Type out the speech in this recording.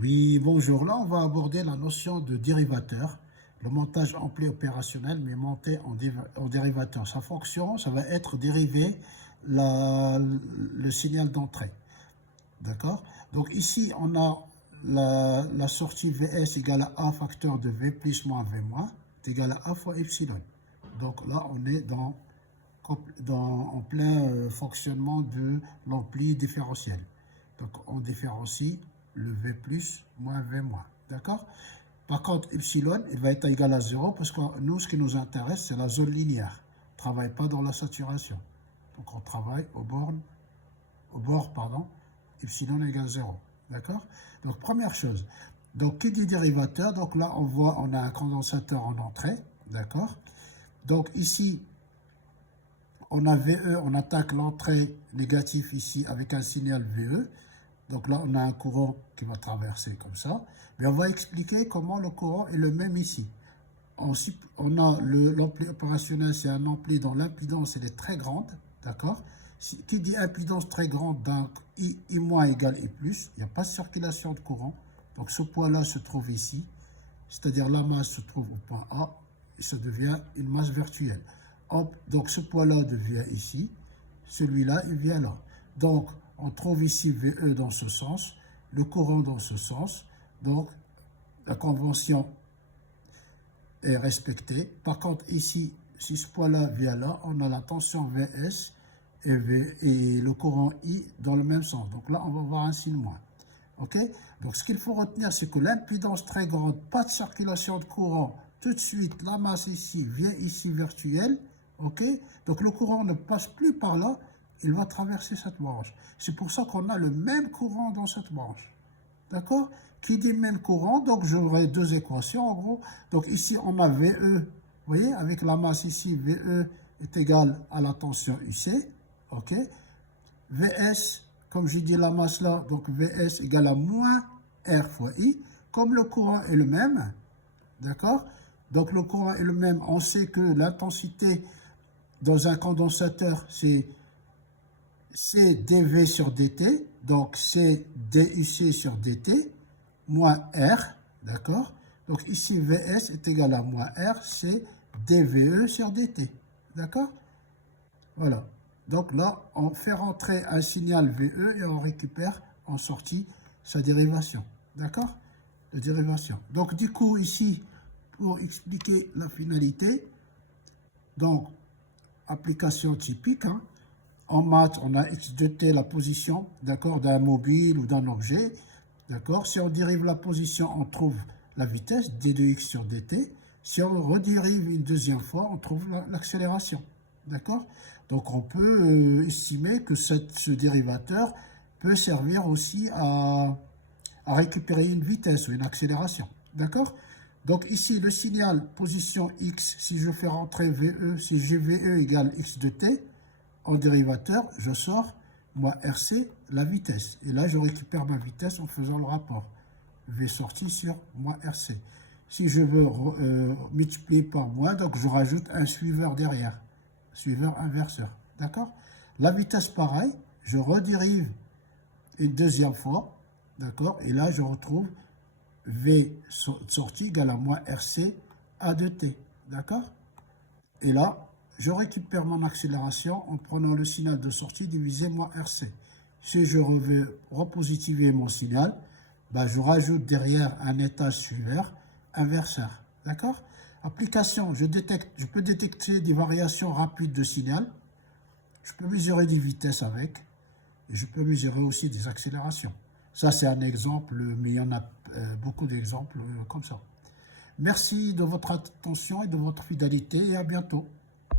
Oui, bonjour. Là, on va aborder la notion de dérivateur, le montage ampli opérationnel, mais monté en dérivateur. Sa fonction, ça va être dériver le signal d'entrée. D'accord? Donc ici, on a la sortie Vs égale à A facteur de V plus moins V moins, est égal à A fois epsilon. Donc là, on est en plein fonctionnement de l'ampli différentiel. Donc on différencie le V plus moins V moins. D'accord? Par contre, epsilon, il va être égal à 0 parce que nous, ce qui nous intéresse, c'est la zone linéaire. On ne travaille pas dans la saturation. Donc on travaille au bord, pardon, epsilon égale 0. D'accord? Donc première chose. Donc qui dit dérivateur? Donc là, on voit, on a un condensateur en entrée. D'accord? Donc ici, on a VE, on attaque l'entrée négative ici avec un signal VE. Donc là, on a un courant qui va traverser comme ça. Mais on va expliquer comment le courant est le même ici. On a l'ampli opérationnel, c'est un ampli dont l'impédance elle est très grande. D'accord? Qui dit impédance très grande, donc I moins égale I plus, il n'y a pas de circulation de courant. Donc ce point-là se trouve ici, c'est-à-dire la masse se trouve au point A, et ça devient une masse virtuelle. Hop, donc ce point-là devient ici, celui-là il vient là. Donc on trouve ici VE dans ce sens, le courant dans ce sens, donc la convention est respectée. Par contre ici, si ce point-là vient là, on a la tension Vs et le courant I dans le même sens. Donc là, on va voir un signe moins. Ok? Donc ce qu'il faut retenir, c'est que l'impédance très grande, pas de circulation de courant, tout de suite, la masse ici vient ici virtuelle. Ok? Donc le courant ne passe plus par là, il va traverser cette branche. C'est pour ça qu'on a le même courant dans cette branche. D'accord? Qui dit même courant, donc j'aurai deux équations en gros. Donc ici, on a VE, vous voyez, avec la masse ici, VE est égal à la tension UC. Ok? Vs, comme j'ai dit la masse là, donc Vs égale à moins R fois I. Comme le courant est le même, d'accord? Donc le courant est le même, on sait que l'intensité dans un condensateur, c'est dV sur dt, donc c'est DUC sur dt, moins R, d'accord? Donc ici, Vs est égal à moins R, c'est dVE sur dt, d'accord? Voilà. Donc là, on fait rentrer un signal VE et on récupère en sortie sa dérivation, d'accord? La dérivation. Donc du coup, ici, pour expliquer la finalité, donc, application typique, hein, en maths, on a x de t, la position, d'accord, d'un mobile ou d'un objet, d'accord. Si on dérive la position, on trouve la vitesse, d de x sur dt. Si on redérive une deuxième fois, on trouve l'accélération, d'accord. Donc on peut estimer que ce dérivateur peut servir aussi à récupérer une vitesse ou une accélération, d'accord. Donc ici, le signal position x, si je fais rentrer VE, si j'ai VE égale x de t, en dérivateur, je sors moi RC, la vitesse. Et là, je récupère ma vitesse en faisant le rapport. V sorti sur moi RC. Si je veux multiplier par moins, donc je rajoute un suiveur derrière. Suiveur inverseur. D'accord? La vitesse, pareil, je redérive une deuxième fois. D'accord? Et là, je retrouve V sortie égale à moins RC A de t. D'accord? Et là, je récupère mon accélération en prenant le signal de sortie divisé moins RC. Si je veux repositiver mon signal, ben je rajoute derrière un étage suiveur inverseur. D'accord? Application, je peux détecter des variations rapides de signal. Je peux mesurer des vitesses avec. Et je peux mesurer aussi des accélérations. Ça, c'est un exemple, mais il y en a beaucoup d'exemples comme ça. Merci de votre attention et de votre fidélité et à bientôt.